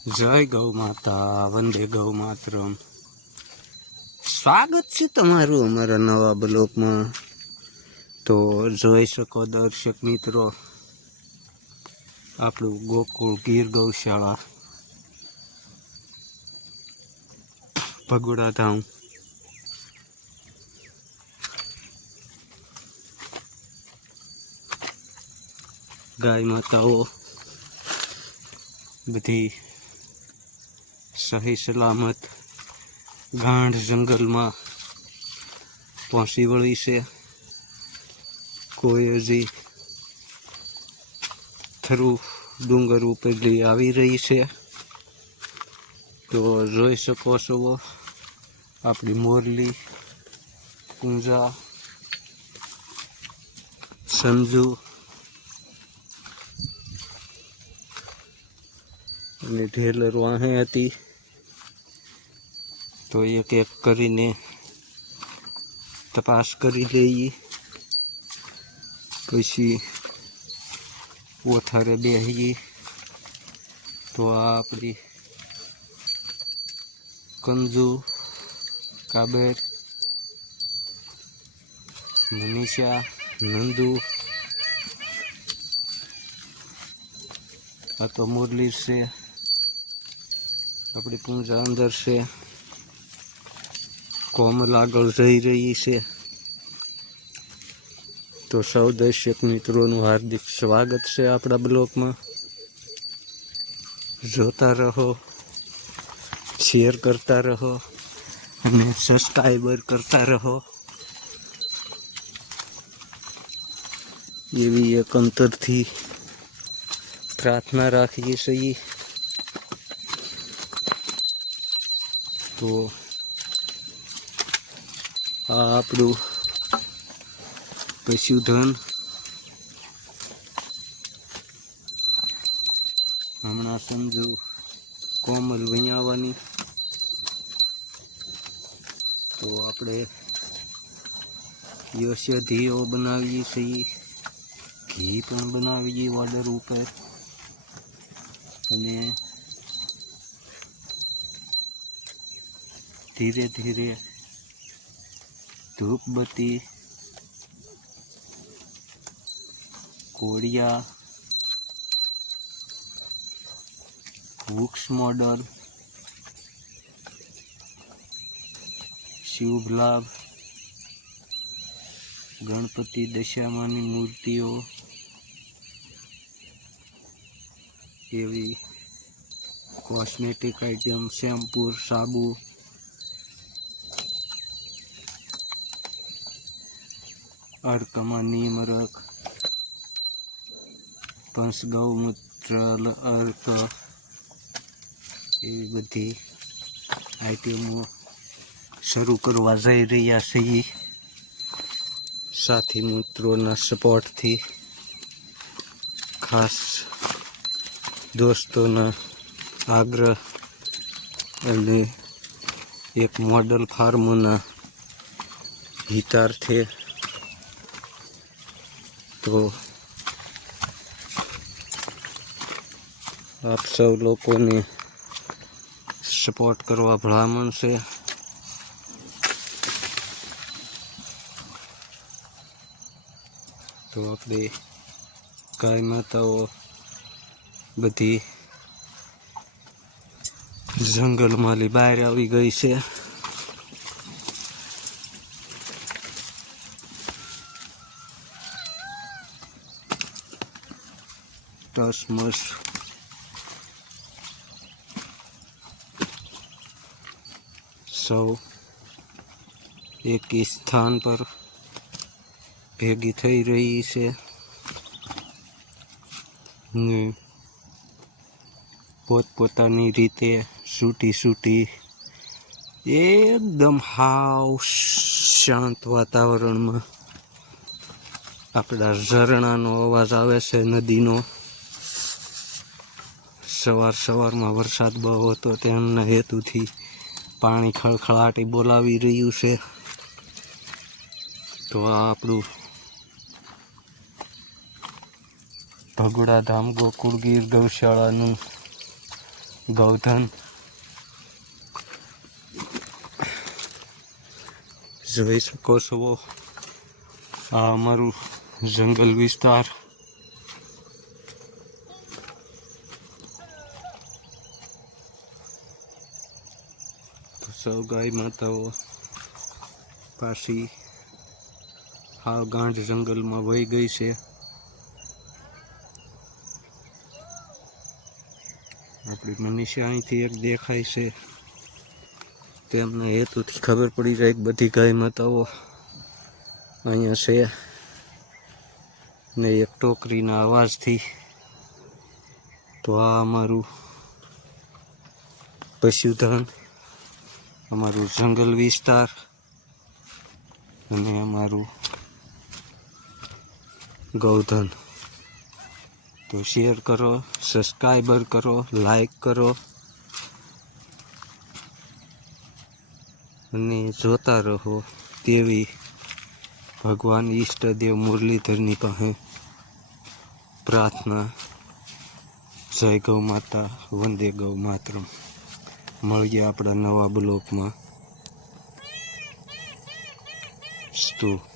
જય ગૌ માતા વંદે ગૌ માતરમ સ્વાગત છે તમારું અમારા નવા બ્લોકમાં તો જોઈ શકો દર્શક મિત્રો, આપણું ગોકુળ ગીર ગૌશાળા. ભગુડા ધામ. ગાય માતાઓ, બધી સહી સલામત ગાંઠ જંગલમાં પહોંચી વળી છે. કોઈ હજી થરું ડુંગર ઉપરલી આવી રહી છે. તો જોઈ શકો છો આપણી મોરલી કુંજા સંજુ અને ઢેલર વાહે હતી. તો એક એક કરીને તપાસ કરી લઈએ. પછી ઓથારે બેસીએ તો આ આપણી કંજુ, કાબેર, મનીષા, નંદુ, આ તો મુરલી છે. આપણી પૂંજા અંદર છે. કોમલ આગળ જઈ રહી છે. તો સૌ દર્શક મિત્રોનું હાર્દિક સ્વાગત છે આપણા બ્લોગમાં જોતા રહો શેર કરતા રહો, અને સબસ્ક્રાઈબર કરતા રહો. એવી એક અંતરથી પ્રાર્થના રાખીએ છીએ. તો આપણું પશુધન. હમણાં સમજો કોમલ વૈયાવાની. તો આપણે યશધીઓ બનાવીએ છીએ. ઘી પણ બનાવીએ ઓર્ડર ઉપર. અને ધીરે ધીરે ધૂપબત્તી કોળિયા વૃક્ષ મોડલ શુભલાભ ગણપતિ દશામાની મૂર્તિઓ એવી કોસ્મેટિક આઇટમ શેમ્પૂ સાબુ અર્કમાં નીમરક પંચ ગૌમૂત્ર અર્ક એવી બધી આઈટમો શરૂ કરવા જઈ રહ્યા છીએ સાથી મિત્રોના સપોર્ટથી ખાસ દોસ્તોના આગ્રહ અને એક મોડલ ફાર્મોના હિતાર્થે તો આપ સૌ લોકોને સપોર્ટ કરવા ભલામણ છે. તો આપણે ગાય માતાઓ બધી જંગલમાંથી બહાર આવી ગઈ છે. ટસમસ સૌ એક સ્થાન પર ભેગી થઈ રહી છે ને પોતપોતાની રીતે સૂટી સૂટી એકદમ હાવ શાંત વાતાવરણમાં આપણા ઝરણાનો અવાજ આવે છે નદીનો સવાર સવારમાં વરસાદ બહુ હતો તેમના હેતુથી પાણી ખળખળાટી બોલાવી રહ્યું છે. તો આ આપણું ભગુડા ધામ ગોકુળ ગીર ગૌશાળાનું ગૌધન. જોઈ શકો છો આ અમારું જંગલ વિસ્તાર. સૌ ગાય માતાઓ પાછી હાવ ગાંઠ જંગલમાં વહી ગઈ છે. આપણી મનીષા અહીંથી એક દેખાય છે. તેમને હેતુથી ખબર પડી જાય બધી ગાય માતાઓ અહીંયા છે ને એક ટોકરીના અવાજથી તો આ અમારું પશુધન અમારું જંગલ વિસ્તાર અને અમારું ગૌધન. તો શેર કરો સબસ્ક્રાઈબર કરો લાઈક કરો. અને જોતા રહો તેવી ભગવાન ઈષ્ટદેવ મુરલીધરની પાસે પ્રાર્થના. જય ગૌ માતા, વંદે ગૌ માતરમ. મળીએ આપણા નવા બ્લોકમાં. સ્તુ.